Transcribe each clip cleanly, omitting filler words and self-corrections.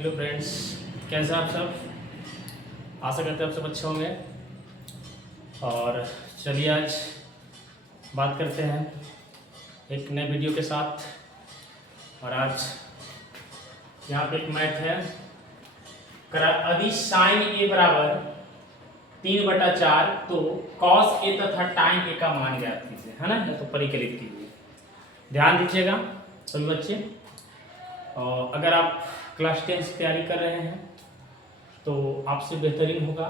Hello friends, कैसे हैं आप सब। आशा करते हैं आप सब अच्छे होंगे। और चलिए आज बात करते हैं एक नए वीडियो के साथ। और आज यहाँ पे एक मैथ है, यदि साइन ए बराबर 3/4 तो कॉस ए तथा टाइन ए का मान ज्ञात कीजिए, है ना। या तो परिकलित कीजिए। ध्यान दीजिएगा सभी बच्चे। और अगर आप क्लास 10 से तैयारी कर रहे हैं तो आपसे बेहतरीन होगा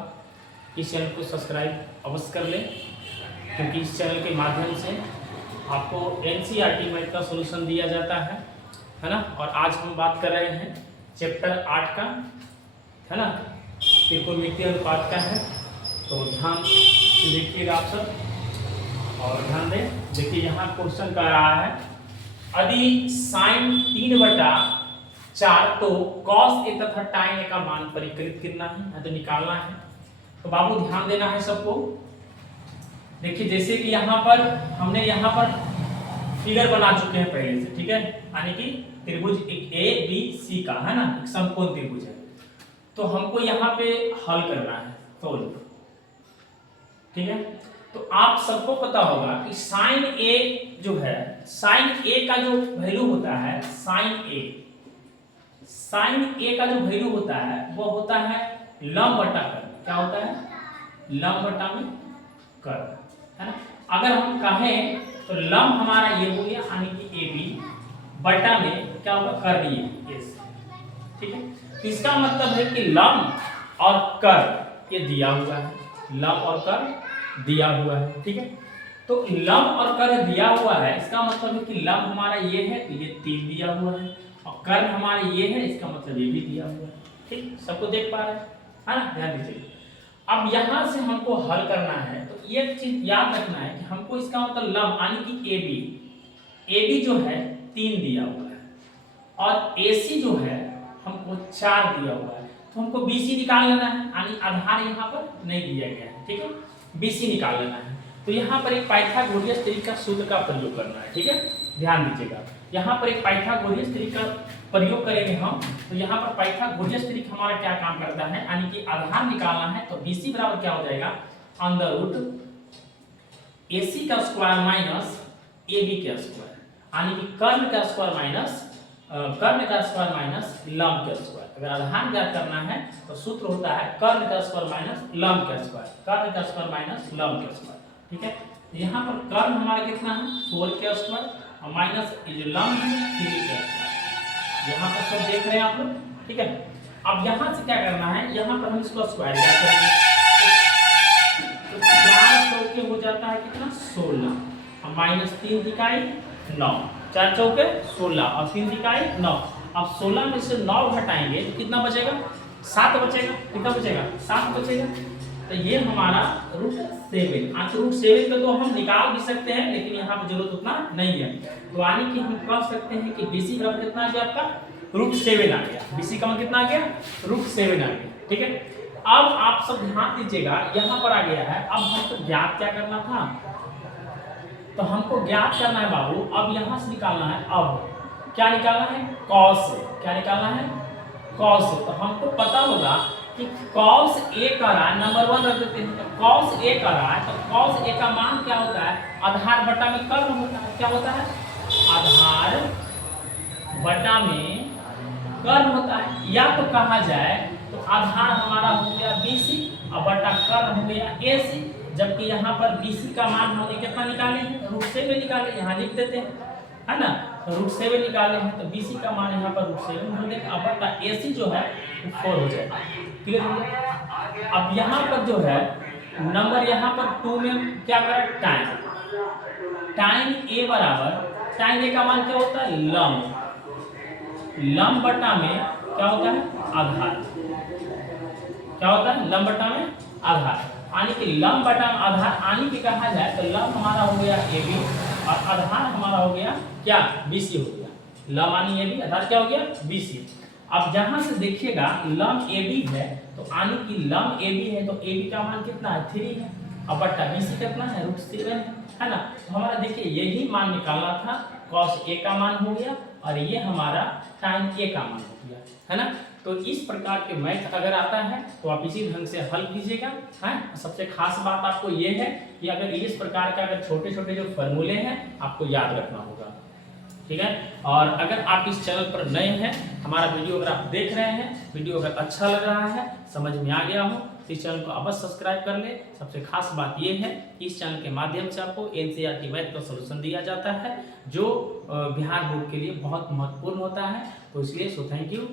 इस चैनल को सब्सक्राइब अवश्य कर लें, क्योंकि इस चैनल के माध्यम से आपको NCERT मैथ का सॉल्यूशन दिया जाता है ना। और आज हम बात कर रहे हैं चैप्टर 8 का, है ना, त्रिकोणमितीय अनुपात का है। तो ध्यान देखिएगा आप सब और ध्यान दें। देखिए यहाँ क्वेश्चन कर रहा है, यदि साइन 3/4 तो कॉस ए तथा टाइन ए का मान परिकलित करना है तो निकालना है। तो बाबू ध्यान देना है सबको। देखिए जैसे कि यहाँ पर हमने यहाँ पर फिगर बना चुके हैं पहले से, ठीक है, यानी कि त्रिभुज एक ABC का, है ना, एक समकोण त्रिभुज है। तो हमको यहाँ पे हल करना है, सोल्व, ठीक है। तो आप सबको पता होगा कि साइन ए जो है, साइन ए का जो वैल्यू होता है, साइन ए का जो वैल्यू होता है वो होता है लंब बटा कर। क्या होता है? लंब बटा में कर, है ना। अगर हम कहें तो लंब हमारा ये हो गया, यानी कि AB बटा में क्या होगा, कर दिए इस, ठीक है। तो इसका मतलब है कि लंब और कर ये दिया हुआ है, लंब और कर दिया हुआ है, ठीक है। तो लंब और कर दिया हुआ है, इसका मतलब है कि लंब हमारा ये है तो ये 3 दिया हुआ है, और कर्ण हमारा ये है, इसका मतलब ये भी दिया हुआ है, ठीक। सबको देख पा रहे हैं, है ना। ध्यान दीजिए। अब यहां से हमको हल करना है तो एक चीज याद रखना है कि हमको इसका मतलब लंब यानी कि AB जो है 3 दिया हुआ है, और AC जो है हमको 4 दिया हुआ है। तो हमको BC निकाल लेना है, यानी आधार यहाँ पर नहीं दिया गया है, ठीक है। BC निकाल लेना है। तो यहाँ पर एक पाइथागोरस त्रिक का सूत्र का प्रयोग करना है, ठीक है। ध्यान दीजिएगा, यहाँ पर एक पाइथागोरस त्रिक का प्रयोग करेंगे हम। तो यहाँ पर पाइथागोरस त्रिक हमारा क्या काम करता है, यानी कि आधार निकालना है। तो BC बराबर क्या हो जाएगा, अंडर रूट AC का स्क्वायर माइनस AB का स्क्वायर, यानी कि कर्ण का स्क्वायर माइनस लंब का स्क्वायर। अगर आधार ज्ञात करना है तो सूत्र होता है कर्ण का स्क्वायर माइनस लंब का स्क्वायर, कर्ण का स्क्वायर माइनस लंब का स्क्वायर, ठीक है। यहाँ पर कर्ण हमारा कितना है, 4 का स्क्वायर, और माइनस ये जो लंब है 3 का स्क्वायर। यहाँ पर सब देख रहे हैं आप लोग, ठीक है। अब यहाँ से क्या करना है, यहाँ पर हम इसको स्क्वायर ज्ञात करेंगे। तो 4 चौके हो जाता है कितना, 16, और माइनस 3 इकाई 9, 4 चौके 16 और 3 इकाई 9। अब 16 में से 9 घटाएंगे तो कितना बचेगा, 7 बचेगा। कितना बचेगा, 7 बचेगा। तो ये हमारा √7। आज √7 का तो हम निकाल भी सकते हैं, लेकिन यहाँ पर जरूरत उतना नहीं है। तो यानी कि हम कह सकते हैं कि BC बराबर कितना आ गया आपका, √7 आ गया। BC का मान कितना आ गया, √7 आ गया, ठीक है। अब आप सब ध्यान दीजिएगा, यहाँ पर आ गया है। अब हमको ज्ञात क्या करना था, तो हमको ज्ञात करना है बाबू, अब यहाँ से निकालना है। अब क्या निकालना है, कॉस। क्या निकालना है, कॉस। तो हमको पता होगा कि कॉस A का रहा, नंबर 1 रख देते हैं। तो कॉस A का रहा है, तो कॉस A का मान क्या होता है, आधार बटा में कर्ण होता है। क्या होता है, आधार बटा में कर्ण होता है। या तो कहा जाए तो आधार हमारा हो गया BC और बटा कर्ण हो गया AC। जबकि यहाँ पर BC का मान हमने कितना निकाले हैं, √7 निकाले, यहाँ लिख देते हैं, है ना। तो √7 निकाले हैं तो BC का मान यहाँ पर √7 हो जाएगा, और बटा AC जो है 4 हो जाएगा। क्लियर हो गया। अब यहाँ पर जो है नंबर, यहाँ पर 2 में क्या करें, टाइन A बराबर, टाइन A का मान क्या होता है, लंब बटा में क्या होता है, आधार। क्या होता है, लंब बटा में आधार, यानी कि लंब बटा में आधार। यानी कि कहा जाए तो लंब हमारा हो गया AB और आधार हमारा हो गया क्या, BC हो गया। लंब यानी AB, आधार क्या हो गया, BC। अब जहां से देखिएगा लंब AB है, तो यानी कि लंब AB है तो AB का मान कितना है, 3 है, और बटा BC कितना है, √7 है ना। तो हमारा देखिए यही मान निकालना था, cos A का मान हो गया, और ये हमारा sin A का मान हो गया, है ना। तो इस प्रकार के मैथ अगर आता है तो आप इसी ढंग से हल कीजिएगा। है सबसे खास बात आपको ये है कि अगर इस प्रकार का अगर छोटे छोटे जो फॉर्मूले हैं आपको याद रखना होगा, ठीक है। और अगर आप इस चैनल पर नए हैं, हमारा वीडियो अगर आप देख रहे हैं, वीडियो अगर अच्छा लग रहा है, समझ में आ गया हो, तो इस चैनल को अवश्य सब्सक्राइब कर ले। सबसे खास बात ये है कि इस चैनल के माध्यम से आपको एनसीईआरटी मैथ का सलूशन दिया जाता है जो बिहार बोर्ड के लिए बहुत महत्वपूर्ण होता है। तो इसलिए थैंक यू।